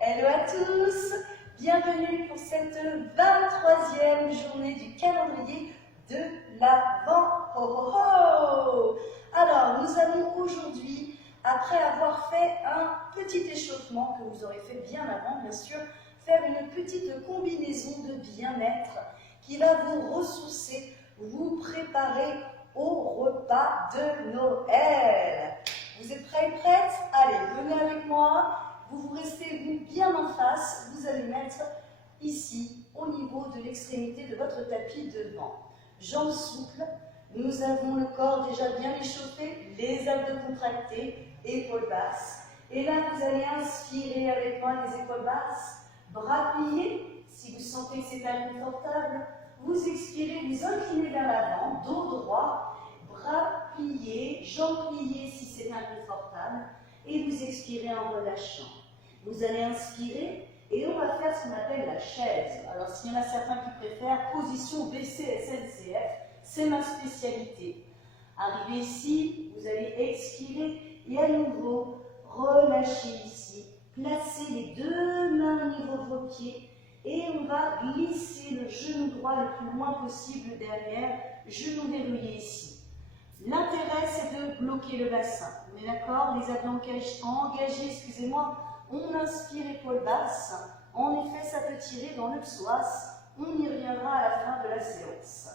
Hello à tous, bienvenue pour cette 23e journée du calendrier de l'Avent. Oh, oh, oh. Alors, nous allons aujourd'hui, après avoir fait un petit échauffement que vous aurez fait bien avant, bien sûr, faire une petite combinaison de bien-être qui va vous ressourcer, vous préparer au repas de Noël. Vous êtes prêts et prêtes? Allez, venez avec moi. Vous restez bien en face. Vous allez mettre ici, au niveau de l'extrémité de votre tapis devant. Jambes souples. Nous avons le corps déjà bien échauffé, les abdos contractés, épaules basses. Et là, vous allez inspirer avec moi les épaules basses, bras pliés. Si vous sentez que c'est inconfortable, vous expirez, vous inclinez vers l'avant, dos droit. Bras pliés, jambes pliées si c'est inconfortable, et vous expirez en relâchant. Vous allez inspirer et on va faire ce qu'on appelle la chaise. Alors s'il y en a certains qui préfèrent position BCSNCF, c'est ma spécialité. Arrivez ici, vous allez expirer et à nouveau relâcher ici. Placez les deux mains au niveau de vos pieds et on va glisser le genou droit le plus loin possible derrière, genou verrouillé ici. L'intérêt, c'est de bloquer le bassin. On est d'accord? Les abdos engagés, excusez-moi. On inspire, épaules basses. En effet, ça peut tirer dans le psoas. On y reviendra à la fin de la séance.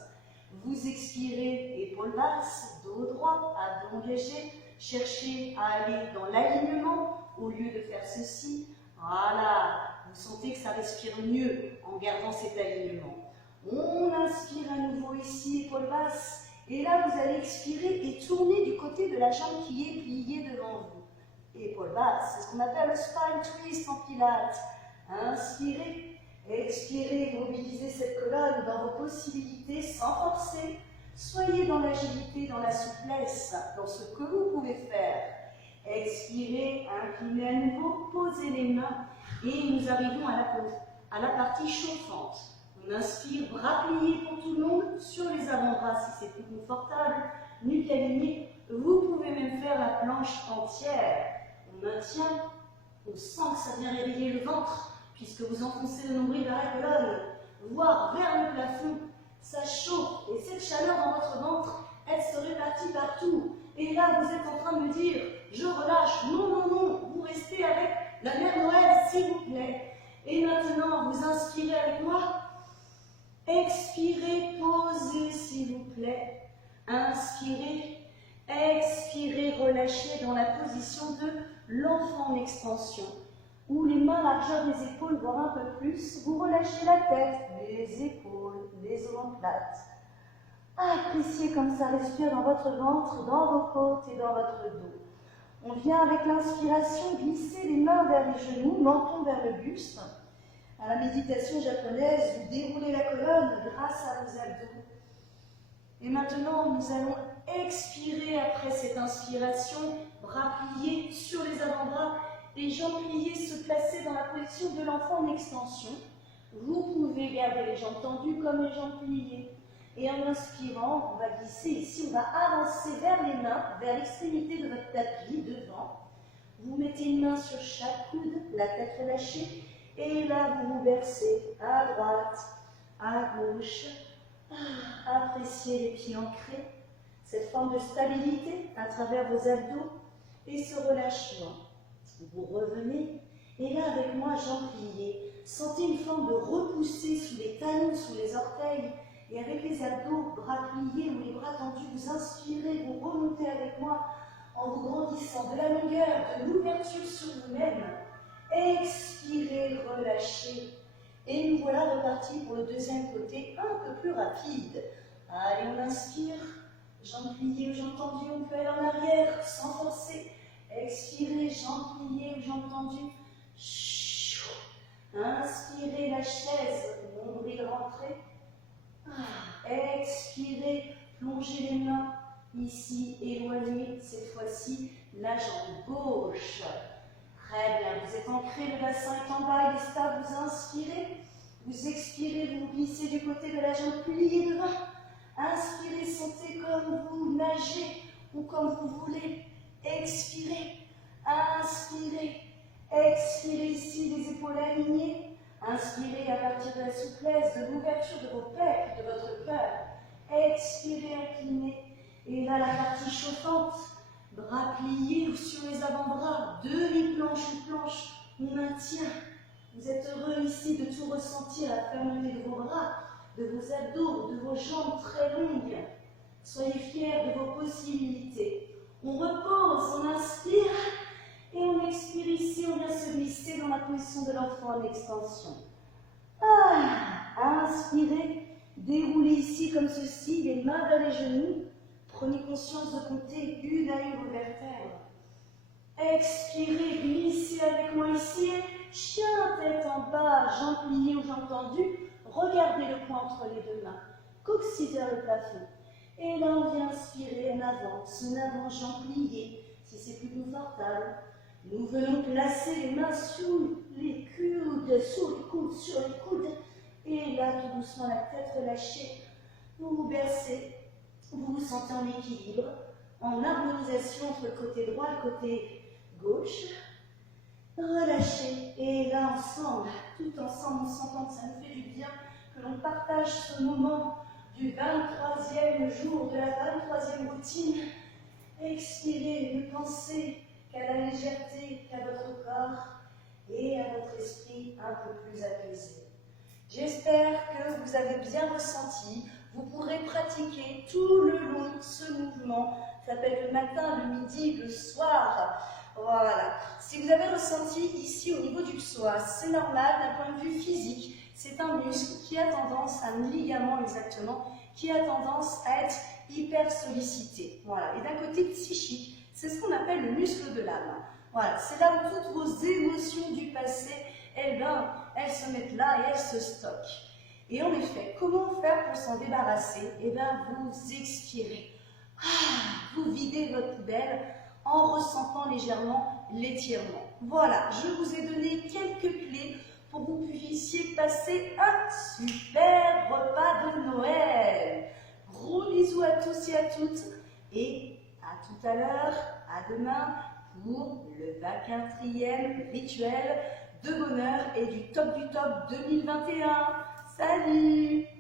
Vous expirez, épaules basses, dos droit, abdos engagés. Cherchez à aller dans l'alignement au lieu de faire ceci. Voilà. Vous sentez que ça respire mieux en gardant cet alignement. On inspire à nouveau ici, épaules basses. Et là, vous allez expirer et tourner du côté de la jambe qui est pliée devant vous. Épaules basses, c'est ce qu'on appelle le spine twist en pilates. Inspirez, expirez, mobilisez cette colonne dans vos possibilités sans forcer. Soyez dans l'agilité, dans la souplesse, dans ce que vous pouvez faire. Expirez, inclinez à nouveau, posez les mains et nous arrivons à la partie chauffante. On inspire, bras pliés pour tout le monde, sur les avant-bras si c'est plus confortable, nuque alignée. Vous pouvez même faire la planche entière. On maintient, on sent que ça vient réveiller le ventre, puisque vous enfoncez le nombril vers la colonne, voire vers le plafond. Ça chauffe, et cette chaleur dans votre ventre, elle se répartit partout. Et là, vous êtes en train de me dire, je relâche. Non, non, non, vous restez avec la mère Noël, s'il vous plaît. Et maintenant, vous inspirez avec moi. Expirez, posez s'il vous plaît. Inspirez, expirez, relâchez dans la position de l'enfant en extension. Ou les mains largeur des épaules, voire un peu plus. Vous relâchez la tête, les épaules, les omoplates. Appréciez comme ça respire dans votre ventre, dans vos côtes et dans votre dos. On vient avec l'inspiration glisser les mains vers les genoux, menton vers le buste. À la méditation japonaise, vous déroulez la colonne grâce à vos abdos. Et maintenant, nous allons expirer après cette inspiration, bras pliés sur les avant-bras, les jambes pliées, se placer dans la position de l'enfant en extension. Vous pouvez garder les jambes tendues comme les jambes pliées. Et en inspirant, on va glisser ici, on va avancer vers les mains, vers l'extrémité de votre tapis, devant. Vous mettez une main sur chaque coude, la tête relâchée. Et là, vous vous versez à droite, à gauche. Appréciez les pieds ancrés, cette forme de stabilité à travers vos abdos et ce relâchement. Vous revenez et là, avec moi, jambes pliées. Sentez une forme de repoussée sous les talons, sous les orteils. Et avec les abdos, bras pliés ou les bras tendus, vous inspirez, vous remontez avec moi en vous grandissant de la longueur, de l'ouverture sur vous-même. Expirez, relâchez. Et nous voilà repartis pour le deuxième côté, un peu plus rapide. Allez, on inspire, jambes pliées ou jambes tendues, on peut aller en arrière sans forcer. Expirez, jambes pliées ou jambes tendues. Inspirez la chaise, nombril rentré. Expirez, plongez les mains ici, éloignez cette fois-ci la jambe gauche. Très bien, vous êtes ancré, le bassin est en bas, il est stable, vous inspirez, vous expirez, vous glissez du côté de la jambe pliée devant. Inspirez, sentez comme vous nagez ou comme vous voulez. Expirez, Inspirez. Expirez ici, les épaules alignées. Inspirez à partir de la souplesse, de l'ouverture de vos pecs, de votre cœur. Expirez, inclinez. Et là, la partie chauffante. Bras pliés sur les avant-bras. Demi-planche ou planche. On maintient. Vous êtes heureux ici de tout ressentir, la fermeté de vos bras, de vos abdos, de vos jambes très longues. Soyez fiers de vos possibilités. On repose, on inspire et on expire ici. On vient se glisser dans la position de l'enfant en extension. Inspirez, déroulez ici comme ceci, les mains vers les genoux. Prenez conscience de compter une à une vos vertèbres. Expirez, glissez avec moi ici. Chien, tête en bas, jambes pliées ou jambes tendues. Regardez le point entre les deux mains. Coccyx vers le plafond. Et là, on vient inspirer, on avance, jambes pliées, si c'est plus confortable. Nous venons placer les mains sous les coudes, sur les coudes. Et là, tout doucement, la tête relâchée. Vous vous bercez, vous vous sentez en équilibre, en harmonisation entre le côté droit et le côté gauche. Relâchez. Et là, ensemble, tout ensemble, en sentant que ça nous fait du bien, que l'on partage ce moment du 23e jour, de la 23e routine. Expirez, ne pensez qu'à la légèreté, qu'à votre corps et à votre esprit un peu plus apaisé. J'espère que vous avez bien ressenti. Vous pourrez pratiquer tout le long ce mouvement. Ça peut être le matin, le midi, le soir. Voilà. Si vous avez ressenti ici au niveau du psoas, c'est normal d'un point de vue physique. C'est un muscle qui a tendance, un ligament exactement, qui a tendance à être hyper sollicité. Voilà. Et d'un côté psychique, c'est ce qu'on appelle le muscle de l'âme. Voilà. C'est là où toutes vos émotions du passé, elles se mettent là et elles se stockent. Et en effet, comment faire pour s'en débarrasser? Eh bien, vous expirez. Vous videz votre poubelle en ressentant légèrement l'étirement. Voilà, je vous ai donné quelques clés pour que vous puissiez passer un super repas de Noël. Gros bisous à tous et à toutes et à tout à l'heure, à demain pour le 24e rituel de bonheur et du top 2021. Salut!